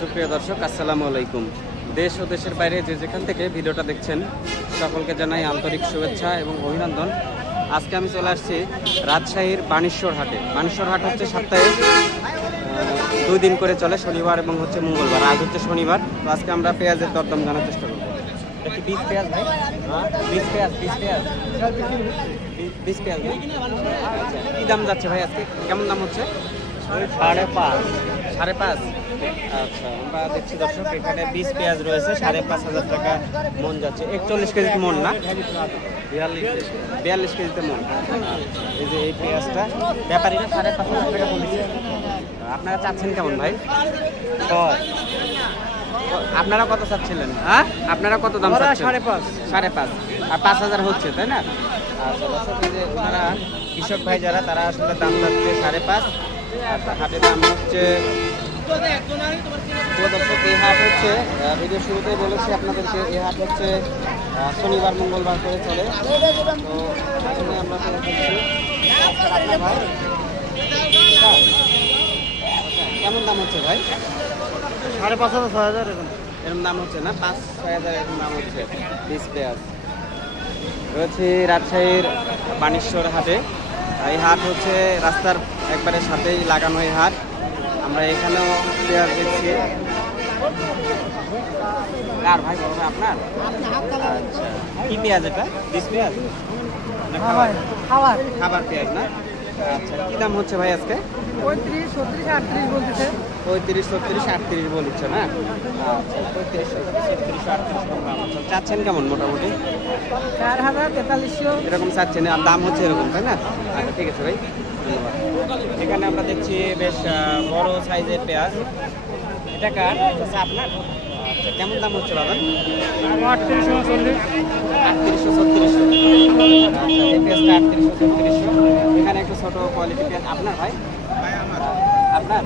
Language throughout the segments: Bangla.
সুপ্রিয় দর্শক আসসালামু আলাইকুম। দেশ ও দেশের বাইরে যে যেখান থেকে ভিডিওটা দেখছেন সকলকে জানাই আন্তরিক শুভেচ্ছা এবং অভিনন্দন। আজকে আমি চলে আসছি রাজশাহীর বাণেশ্বর হাটে। বাণেশ্বর হাট হচ্ছে সপ্তাহে দুই দিন করে চলে শনিবার এবং হচ্ছে মঙ্গলবার। আজ হচ্ছে শনিবার তো আজকে আমরা পেঁয়াজের দরদাম জানার চেষ্টা করব। কি পেঁয়াজ ভাই? পেঁয়াজ পেঁয়াজ। পেঁয়াজ। আচ্ছা কী দাম যাচ্ছে ভাই আজকে? কেমন দাম হচ্ছে? সাড়ে পাঁচ। সাড়ে পাঁচ। আচ্ছা আমরা দেখছি দর্শক এখানে বিশ পেঁয়াজ রয়েছে সাড়ে পাঁচ হাজার টাকা মন যাচ্ছে। একচল্লিশ কেজিতে মন না? বিয়াল্লিশ কেজিতে মন। আচ্ছা, এই যে এই পেঁয়াজটা ব্যাপারীরা সাড়ে পাঁচ হাজার টাকা বলেছে আপনারা চাচ্ছেন কেমন ভাই? আপনারা কত চাচ্ছিলেন? হ্যাঁ? আপনারা কত দাম সাড়ে পাঁচ। সাড়ে পাঁচ। আর পাঁচ হাজার হচ্ছে তাই না? আচ্ছা দর্শক ওনারা কৃষক ভাই যারা তারা আসলে দাম যাচ্ছে সাড়ে পাঁচ। হাটের দাম হচ্ছে প্রিয় দর্শক এই হাট হচ্ছে। আহ, ভিডিও শুরুতেই বলেছি আপনাদেরকে এই হাট হচ্ছে শনিবার মঙ্গলবার করে চলে। তো এখানে আমরা কেমন দাম হচ্ছে ভাই? সাড়ে পাঁচ হাজার ছয় হাজার এখন এরকম দাম হচ্ছে না? পাঁচ ছয় হাজার এরকম দাম হচ্ছে। বিশ পেঁয়াজ। রয়েছে রাজশাহীর বানেশ্বর হাটে। এই হাট হচ্ছে রাস্তার একবারে সাথেই লাগানো এই হাট। আমরা এখানেও চেয়ার দেখছি কার ভাই বড় ভাই আপনার? আচ্ছা। কি পেঁয়াজ এটা? বিশ পেঁয়াজ? খাবার? খাবার। খাবার পেঁয়াজ না? আচ্ছা কি দাম হচ্ছে ভাই আজকে? পঁয়ত্রিশ ছত্রিশ আটত্রিশ বলতেছে। পঁয়ত্রিশ ছত্রিশ আটত্রিশ বলছে না? আচ্ছা পঁয়ত্রিশ ছত্রিশ আটত্রিশ আচ্ছা চাচ্ছেন কেমন মোটামুটি? চার হাজার তেতাল্লিশশো। এরকম চাচ্ছেন আর দাম হচ্ছে এরকম তাই না? আচ্ছা ঠিক আছে ভাই ধন্যবাদ। এখানে আমরা দেখছি বেশ বড় সাইজের পেঁয়াজ। এটা কার? আপনার আচ্ছা কেমন দাম হচ্ছে বাবা আটত্রিশ উনচল্লিশ আটত্রিশশো ছত্রিশশো এই পেঁয়াজটা আটত্রিশশো ছত্রিশশো এখানে একটু ছোটো কোয়ালিটি পেঁয়াজ আপনার ভাই? আপনার?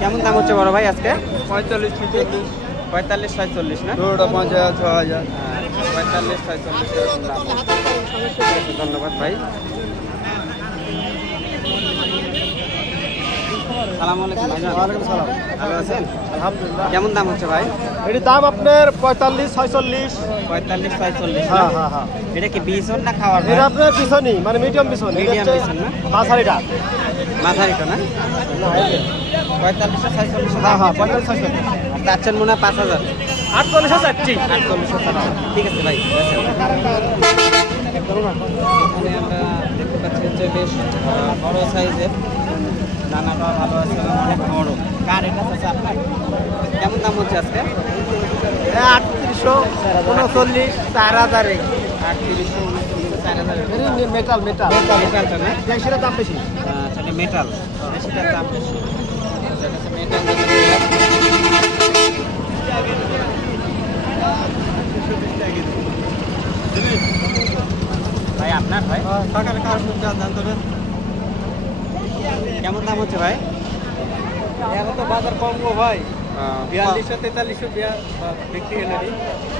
কেমন দাম হচ্ছে বড় ভাই আজকে? পঁয়তাল্লিশ ছেচল্লিশ পঁয়তাল্লিশ ছয়চল্লিশ না? দুটো হাজার ছ হাজার পঁয়তাল্লিশ ছয়চল্লিশ ধন্যবাদ ভাই। সালাম আলাইকুম ভাইজান। ওয়ালাইকুম সালাম। ভালো আছেন? আলহামদুলিল্লাহ। কেমন দাম হচ্ছে ভাই? এটির দাম আপনার পঁয়তাল্লিশ ছয়চল্লিশ। পঁয়তাল্লিশ ছয়চল্লিশ হ্যাঁ হ্যাঁ হ্যাঁ। এটা কি বিছন না খাওয়ার এটা আপনার পিছনই মানে মিডিয়াম পিছন Medium পিছন না? মাঝারিটা। মাঝারিটা না। পঁয়তাল্লিশশো ছয়চল্লিশশো হ্যাঁ হ্যাঁ পঁয়তাল্লিশ ছয়চল্লিশ। চাচ্ছেন মনে হয় পাঁচ হাজার। আটচল্লিশ হাজার ঠিক আটচল্লিশশো চাচ্ছেন। ঠিক আছে ভাই। এখানে আমরা দেখতে পাচ্ছি যে বেশ বড় সাইজের দানাটা ভালো আছে অনেক বড়। কার এটা আছে আপনার? কেমন দাম হচ্ছে আজকে? আটত্রিশশো উনচল্লিশ চার হাজার। আটত্রিশশো উনচল্লিশশো চার হাজার। মেটাল মেটাল মেটালটা না? সেটা দাম বেশি। আচ্ছা মেটাল সেটার দাম বেশি। আচ্ছা, মেটাল ভাই জানতে হবে কেমন দাম হচ্ছে ভাই? এখন তো বাজার কম গো ভাই। বিয়াল্লিশশো তেতাল্লিশশো বিক্রি গেলে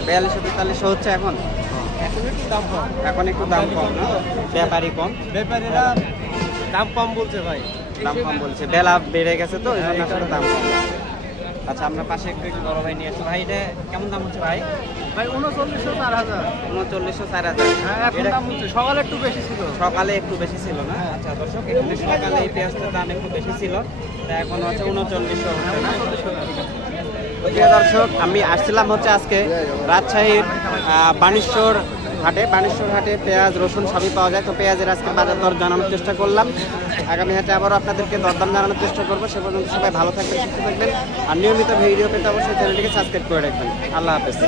বিয়াল্লিশশো তেতাল্লিশশো হচ্ছে এখন? এখন একটু দাম কম। এখন একটু দাম কম না? ব্যাপারই কম? ব্যাপারীরা দাম কম বলছে ভাই। দাম কম বলছে। বেলা বেড়ে গেছে তো এই জন্য আসলে দাম কম। আচ্ছা আমরা পাশে একটু একটু বড় ভাই নিয়ে আসি। ভাই এটা কেমন দাম হচ্ছে ভাই? ভাই উনচল্লিশশো চার হাজার। উনচল্লিশশো চার হাজার। হ্যাঁ সকালে একটু বেশি ছিল। সকালে একটু বেশি ছিল না? আচ্ছা দর্শক এখানে সকালে এই পেঁয়াজটার দাম একটু বেশি ছিল। তা এখন হচ্ছে উনচল্লিশশো প্রিয় দর্শক আমি আসছিলাম হচ্ছে আজকে রাজশাহীর আহ, বানেশ্বর হাটে, বানেশ্বর হাটে পেঁয়াজ, রসুন সবই পাওয়া যায়। তো পেঁয়াজের আজকে বাজার দর জানানোর চেষ্টা করলাম। আগামী হাটে আবারও আপনাদেরকে দরদাম জানানোর চেষ্টা করব। সে পর্যন্ত সবাই ভালো থাকবেন, সুস্থ থাকবেন। আর নিয়মিত ভিডিও পেতে অবশ্যই চ্যানেলটিকে সাবস্ক্রাইব করে রাখবেন। আল্লাহ হাফেজ।